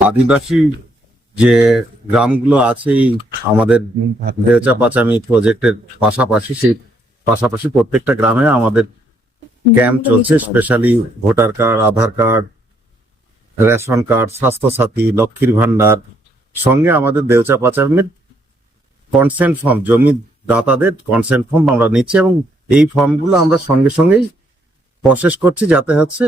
আদিবাসী যে গ্রামগুলো আছে আমাদের দেওচা পাচামি প্রজেক্টের পাশাপাশি সেই পাশাপাশি প্রত্যেকটা গ্রামে আমাদের ক্যাম্প চলছে specially voter card Aadhaar card ration card Swasthyasathi লক্ষ্মীর ভান্ডার সঙ্গে আমাদের দেওচা পাচামির কনসেন্ট ফর্ম জমি দাতাদের কনসেন্ট ফর্ম আমরা নিচ্ছি এবং এই ফর্মগুলো আমরা সঙ্গে সঙ্গেই প্রসেস করছি যাতে হচ্ছে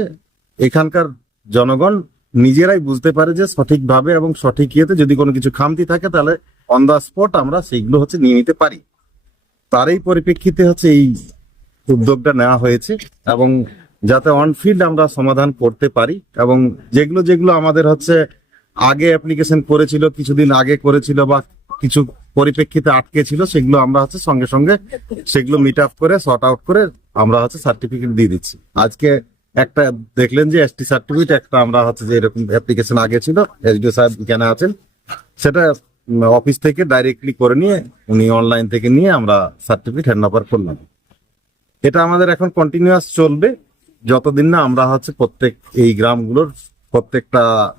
এখানকার জনগণ নিজেরাই বুঝতে পারে যে সঠিকভাবে এবং সঠিক ইয়েতে যদি কোনো কিছু খামতি থাকে, তাহলে অন দ্য স্পট আমরা সেইগুলো হচ্ছে নিয়ে নিতে পারি। তারই পরিপ্রেক্ষিতে হচ্ছে এই উদ্যোগটা নেওয়া হয়েছে এবং যাতে অনফিল্ড আমরা সমাধান করতে পারি এবং যেগুলো যেগুলো আমাদের হচ্ছে আগে অ্যাপ্লিকেশন করেছিল, কিছুদিন আগে করেছিল বা কিছু পরিপ্রেক্ষিতে আটকে ছিল, সেগুলো আমরা হচ্ছে সঙ্গে সঙ্গে সেগুলো মিট আপ করে শর্ট আউট করে আমরা হচ্ছে সার্টিফিকেট দিয়ে দিচ্ছি। আজকে একটা দেখলেন যে এসটি সার্টিফিকেট একটা আমরা হচ্ছে যে এরকম অ্যাপ্লিকেশন আগে ছিল এসডিও সাহেব কেনা আছেন। সেটা অফিস থেকে ডাইরেক্টলি করে নিয়ে উনি অনলাইন থেকে নিয়ে আমরা সার্টিফিকেট হ্যান্ড ওভার করলাম। এটা আমাদের এখন কন্টিনিউয়াস চলবে। যতদিন না আমরা হচ্ছে প্রত্যেক এই গ্রামগুলোর প্রত্যেকটা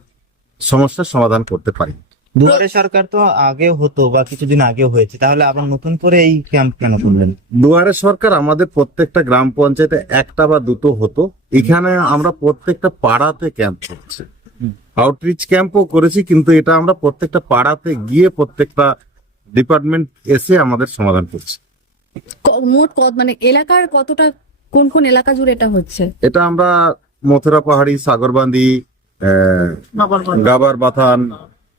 সমস্যার সমাধান করতে পারি। দুয়ারে সরকার তো আগে হতো বা কিছুদিন আগে হয়েছে। তাহলে আবার নতুন করে এই ক্যাম্প কেন করলেন? দুয়ারে সরকার আমাদের প্রত্যেকটা গ্রাম পঞ্চায়েতে একটা বা দুটো হতো। এখানে আমরা প্রত্যেকটা পাড়াতে ক্যাম্প করছি। আউটরিচ ক্যাম্পও করেছি কিন্তু এটা আমরা প্রত্যেকটা পাড়াতে গিয়ে প্রত্যেকটা ডিপার্টমেন্ট এসে আমাদের সমাধান করছি। মোট কত মানে এলাকার কতটা কোন কোন এলাকা জুড়ে এটা হচ্ছে? এটা আমরা মথুরা পাহাড়ি সাগরবান্দি আহ, গাবার বাথান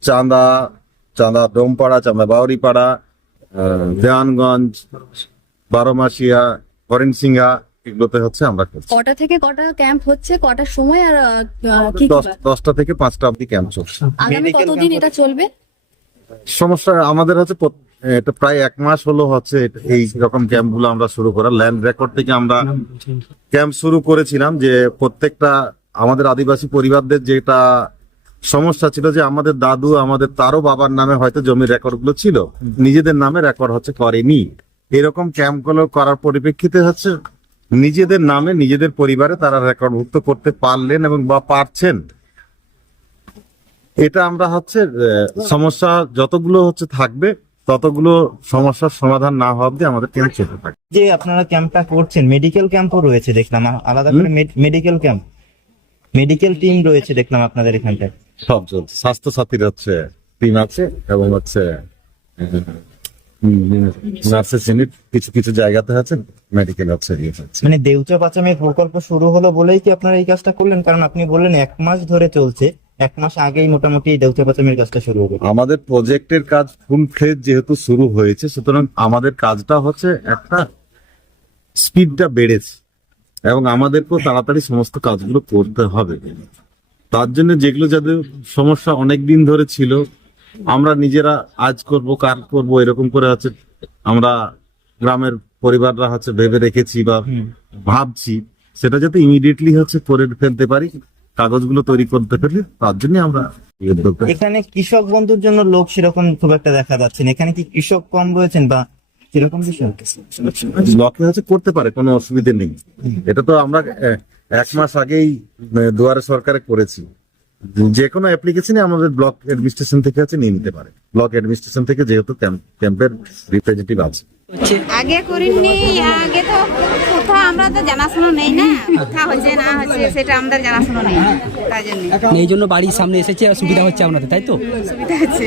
চাঁদা চাঁদা ডোমপাড়া চাঁদা বাউরিপাড়া দেওয়ানগঞ্জ বারোমাসিয়া হরিণসিংহা এগুলোতে হচ্ছে আমরা কটা থেকে কটা ক্যাম্প হচ্ছে? কটার সময়? আর কি কি দশটা থেকে পাঁচটা অবধি ক্যাম্প চলছে। আগামী কতদিন এটা চলবে? সমস্যা আমাদের হচ্ছে এটা প্রায় এক মাস হলো হচ্ছে এটা- এই রকম ক্যাম্পগুলো আমরা শুরু করা। ল্যান্ড রেকর্ড থেকে আমরা ক্যাম্প শুরু করেছিলাম যে প্রত্যেকটা আমাদের আদিবাসী পরিবারদের যেটা সমস্যা ছিল যে আমাদের দাদু আমাদের তারও বাবার নামে হয়তো জমির রেকর্ডগুলো ছিল নিজেদের নামে রেকর্ড হচ্ছে করেনি। এরকম ক্যাম্পগুলো করার পরিপ্রেক্ষিতে হচ্ছে নিজেদের নামে নিজেদের পরিবারে তারা রেকর্ডভুক্ত করতে পারলেন এবং বা পারছেন। এটা আমরা হচ্ছে সমস্যা যতগুলো হচ্ছে থাকবে ততগুলো সমস্যার সমাধান না হওয়া অব্দি আমাদের ক্যাম্প চলতে থাকবে। যে আপনারা ক্যাম্পটা করছেন মেডিকেল ক্যাম্পও রয়েছে দেখলাম আলাদা করে মেডিকেল ক্যাম্প মেডিকেল টিম রয়েছে দেখলাম আপনাদের এখানটায়। সব চলছে স্বাস্থ্য সাথীর হচ্ছে টিম আছে এবং হচ্ছে নার্সেস ইউনিট কিছু কিছু জায়গাতে আছে মেডিকেল হচ্ছে ইয়ে মানে দেউচা পাচামের প্রকল্প শুরু হলো বলেই কি আপনারা এই কাজটা করলেন? কারণ আপনি বললেন এক মাস ধরে চলছে এক মাস আগেই মোটামুটি দেউচা পাচামের কাজটা শুরু হবে। আমাদের প্রজেক্টের কাজ ফুল ফ্লেজ যেহেতু শুরু হয়েছে সুতরাং আমাদের কাজটা হচ্ছে একটা স্পিডটা বেড়েছে এবং আমাদেরকেও তাড়াতাড়ি সমস্ত কাজগুলো করতে হবে। তার জন্য যেগুলো যাদের সমস্যা অনেক দিন ধরে ছিল আমরা নিজেরা আজ করব কাল করব এরকম করে হচ্ছে আমরা গ্রামের পরিবাররা হচ্ছে ভেবে রেখেছি বা ভাবছি সেটা যাতে ইমিডিয়েটলি হচ্ছে করে ফেলতে পারি কাগজগুলো তৈরি করতে পারি তার জন্য আমরা এখানে কৃষক বন্ধুর জন্য লোক সেরকম খুব একটা দেখা যাচ্ছে না। এখানে কি কৃষক কম রয়েছেন বা সেরকম বিষয় ব্লকে হচ্ছে করতে পারে কোনো অসুবিধে নেই। এটা তো আমরা আহ, এক মাস আগেই দুয়ারে সরকারে করেছি। যে কোনো অ্যাপ্লিকেশনে আমাদের ব্লক অ্যাডমিনিস্ট্রেশন থেকে হচ্ছে নিয়ে নিতে পারে। ব্লক অ্যাডমিনিস্ট্রেশন থেকে যেহেতু ক্যাম্পের রিপ্রেজেন্টেটিভ আছে। আগে করিনি আগে তো কোথাও আমরা তো জানাশোনা নেই না। কোথা হচ্ছে না হচ্ছে সেটা আমাদের জানাশোনা নেই। তার জন্য। মানে এই জন্য বাড়ির সামনে এসেছে আর সুবিধা হচ্ছে আপনাদের তাই তো? সুবিধা হচ্ছে।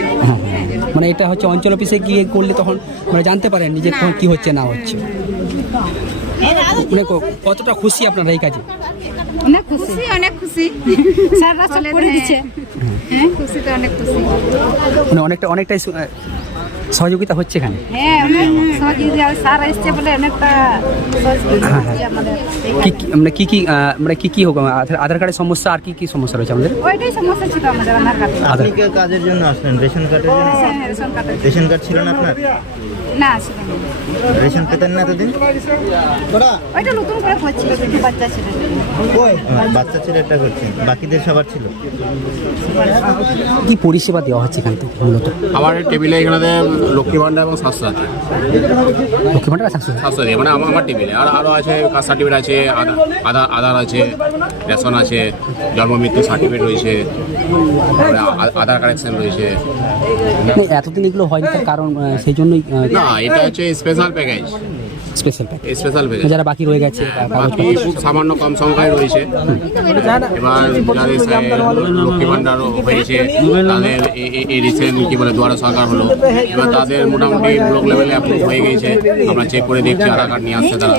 মানে এটা হচ্ছে অঞ্চল অফিসে গিয়ে করলে তখন মানে জানতে পারেন যে তখন কি হচ্ছে না হচ্ছে। মানে ক- কতটা খুশি আপনারা এই কাজে? অনেক খুশি। অনেক খুশি। স্যাররা সব করে দিচ্ছে। হ্যাঁ খুশি তো অনেক খুশি। মানে অনেকটা অনেকটাই সহযোগিতা হচ্ছে এখানে? হ্যাঁ সহযোগিতা। স্যার এসছে বলে অনেকটা কি কি- মানে কি কি মানে কি কি হোক আধার কার্ডের সমস্যা আর কি কি সমস্যা রয়েছে আমাদের? ওইটাই সমস্যা ছিল আমাদের আধার কার্ডে। আপনি কি কাজের জন্য আসলেন? রেশন কার্ডের জন্য? হ্যাঁ রেশন রেশন কার্ড ছিল না আপনার? না ছিল না। রেশন পেতেন না এতদিন? ওইটা নতুন করে দুটো বাচ্চা ছিল। বাচ্চা ছেলেটা করছেন বাকিদের সবার ছিল? কি পরিষেবা দেওয়া হচ্ছে এখান থেকে মূলত? আমার টেবিলে এখানে লক্ষ্মী ভান্ডার এবং স্বাস্থ্যসাথী। লক্ষ্মী ভান্ডার স্বাস্থ্যসাথী? মানে আমার আমার টেবিলে। আর আরও আছে কাস্ট সার্টিফিকেট আছে আধা- আধার আধার আছে রেশন আছে জন্ম মৃত্যু সার্টিফিকেট রয়েছে আধার কারেকশন রয়েছে। এতদিন এগুলো হয়নি তার কারণ সেই জন্যই না এটা হচ্ছে special package special pack special package যারা বাকি রয়ে গেছে বাকি খুব সামান্য কম সংখ্যায় রয়েছে। এবার যাদের লক্ষ্মী ভান্ডার হয়েছে তাদের এ- এ- এই রিসেন্ট কি বলে দুয়ারা সরকার হলো। এবার তাদের মোটামুটি ব্লক লেভেলে অ্যাপ্রুভ হয়ে গেছে আমরা চেক করে দেখছি আধার কার্ড নিয়ে আসছে তারা।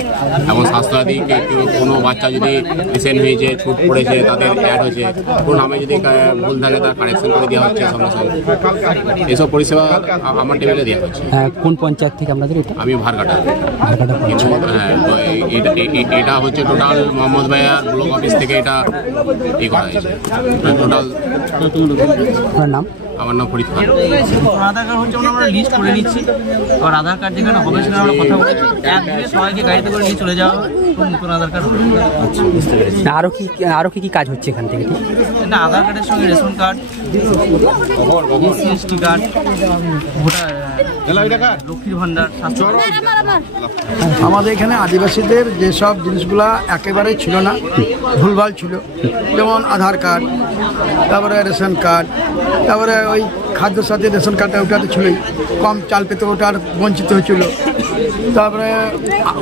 এবং স্বাস্থ্যসাথী কোনো বাচ্চা যদি রিসেন্ট হয়েছে ছুট পড়েছে তাদের অ্যাড হয়েছে কোনো নামে যদি ভুল থাকে তার কারেকশন করে দেওয়া হচ্ছে সঙ্গে সঙ্গে। এসব পরিষেবা আমার টেবিলে দেওয়া হচ্ছে। কোন পঞ্চায়েত থেকে আপনাদের এটা? আমি ভারকাটা। ভাড়াটা কিন্তু হ্যাঁ এটা হচ্ছে টোটাল মোহাম্মদ ভাইয়ার ব্লক অফিস থেকে এটা ই করা হয়েছে। টোটাল আপনার নাম? আমার নাম ফরিদ খান। আধার কার্ড হচ্ছে আমরা লিস্ট করে নিচ্ছি। আর আধার কার্ড যেখানে হবে সেখানে আমরা কথা বলেছি। একদিনে সবাইকে গাড়িতে করে নিয়ে চলে যাওয়া নতুন আধার কার্ড হবে। না, আরও কি আরও কি কি কাজ হচ্ছে এখান থেকে? এটা আধার কার্ডের সঙ্গে ration card SC card voter লক্ষ্মীর ভান্ডার আমাদের এখানে আদিবাসীদের যেসব জিনিসগুলা একেবারে ছিল না ভুলভাল ছিল যেমন আধার কার্ড তারপরে রেশন কার্ড তারপরে ওই খাদ্য সাথে রেশন কার্ডটা ওটাতে ছিলই কম চাল পেতে, ওটার বঞ্চিত হয়েছিল। তারপরে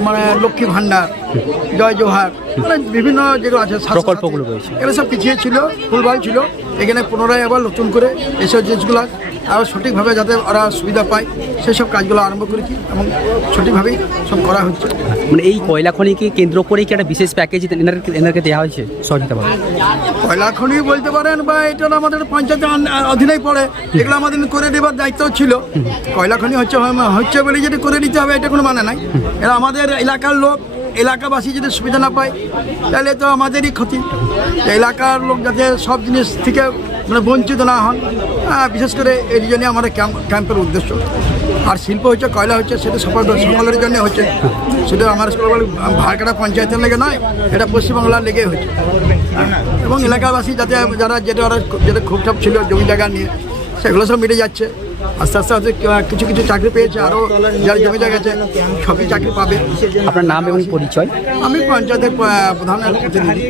মানে লক্ষ্মী ভাণ্ডার, জয় জোহার মানে বিভিন্ন যেগুলো আছে প্রকল্পগুলো রয়েছে। এগুলো সব পিছিয়ে ছিল ভুলভাল ছিল। এখানে পুনরায় আবার নতুন করে এসব জিনিসগুলো আরও সঠিকভাবে যাতে ওরা সুবিধা পায় সেসব কাজগুলো আরম্ভ করেছি এবং সঠিকভাবেই সব করা হচ্ছে। মানে এই কয়লা খনিকে কেন্দ্র করেই কি একটা বিশেষ প্যাকেজ এনাদেরকে দেওয়া হয়েছে? সহযোগিতা কয়লা খনি বলতে পারেন বা এটা আমাদের পঞ্চায়েতের অধীনেই পড়ে। এগুলো আমাদের করে দেবার দায়িত্ব ছিল। কয়লা খনি হচ্ছে হচ্ছে বলে যদি করে নিতে হবে এটা কোনো মানে নাই। এরা আমাদের এলাকার লোক এলাকাবাসী যদি সুবিধা না পায়, তাহলে তো আমাদেরই ক্ষতি। এলাকার লোক যাতে সব জিনিস থেকে মানে বঞ্চিত না হন বিশেষ করে এই জন্য আমাদের ক্যাম্প, ক্যাম্পের উদ্দেশ্য। আর শিল্প হচ্ছে, কয়লা হচ্ছে, সেটা সকল, সকলের জন্য হচ্ছে। সেটা আমার ভাড়কাটা পঞ্চায়েতের লেগে নয়, এটা পশ্চিমবাংলার লেগে হচ্ছে। এবং এলাকাবাসী যাতে, যারা যেটা যেটা খুব ছিল, জমি জায়গা নিয়ে, সেগুলো সব মিটে যাচ্ছে। আস্তে আস্তে আস্তে কিছু কিছু চাকরি পেয়েছে আরও যারা জমি জায়গা আছে সবই চাকরি পাবে। আপনার নাম এবং পরিচয়? আমি পঞ্চায়েতের প্রধান প্রতিনিধি।